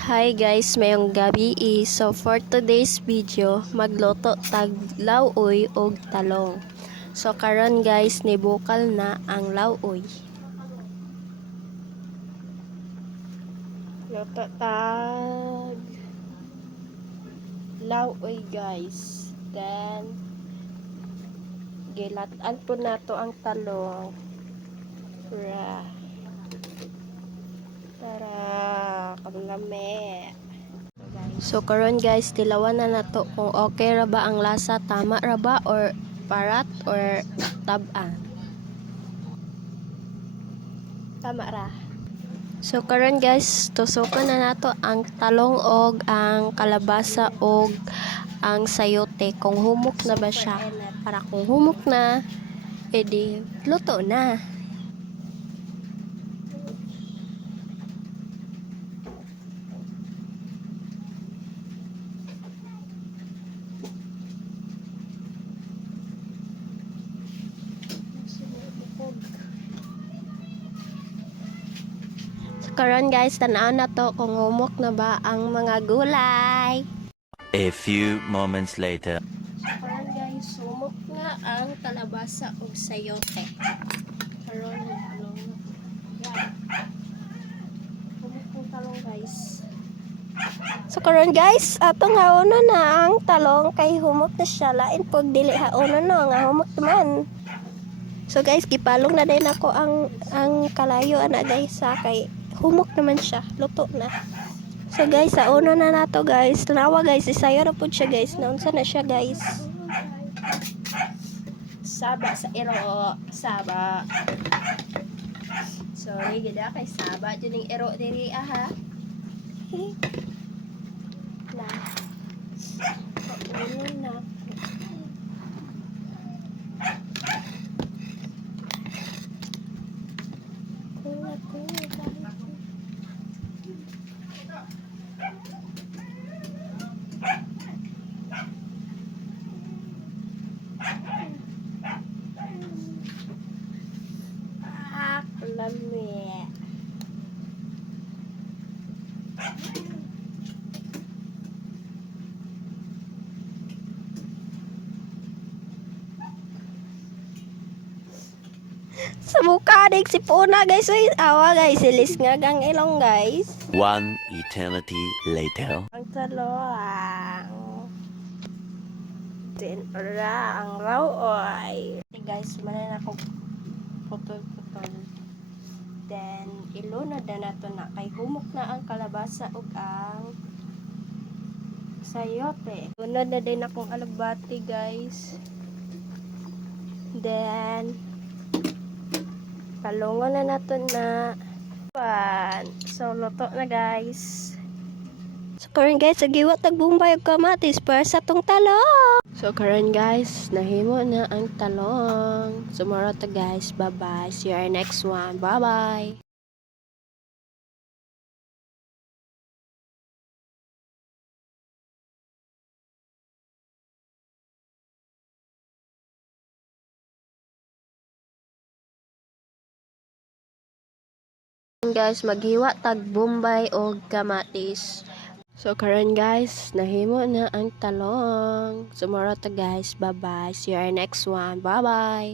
Hi guys, mayong gabi so for today's video, magluto tag lauoy og talong. So karon guys, nibukal na ang lauoy. Luto tag lauoy guys. Then gilatan po nato ang talong. Tara, kamlame. So karon guys, tilawan na nato kung okay ra ba ang lasa, tama ra ba or parat or tab-a. Tama ra. So karon guys, tusukan na nato ang talong og ang kalabasa og ang sayote kung humok na ba siya. Para kung humok na, edi luto na. Karon guys, tanaw na to kung humok na ba ang mga gulay. A few moments later. Karon guys, humok nga ang kalabasa ug sayote. Karon talong. Yan. Humok ang talong guys. So karon guys, ato nga una na ang talong kay humok na siya, lain pag dili hauna no nga humok man. So guys, gipalong na din ako ang kalayo ana guys sa kay humok naman siya, luto na. So guys, sa uno na nato guys. Tanawa guys, isayo na po siya guys. Naunsa na siya guys. Saba sa ero, saba. Sorry, gida kay saba dyan yung ero diri aha. Na. Pauno na. Lami. Sa mukha dik si Puna guys. Uy, awa guys. Silis nga gang ilong guys. One eternity later. Ang talong. Then, ora ang lauoy. Okay guys, manan ako putol-putol. Then, ilunod na nato na kay humok na ang kalabasa ug ang sayote. Ilunod na din akong alabati guys. Then, talungan na nato na. So, luto na guys. So, karon guys, agiwa tagbumbay og kamatis para sa tong talong. So, karon guys, nahimo na ang talong. Tomorrow to guys. Bye-bye. See you our next one. Bye-bye. Guys, maghiwa tag bombay og kamatis. So karon guys, nahimo na ang talong. Tomorrow to guys. Bye bye. See you our next one. Bye bye.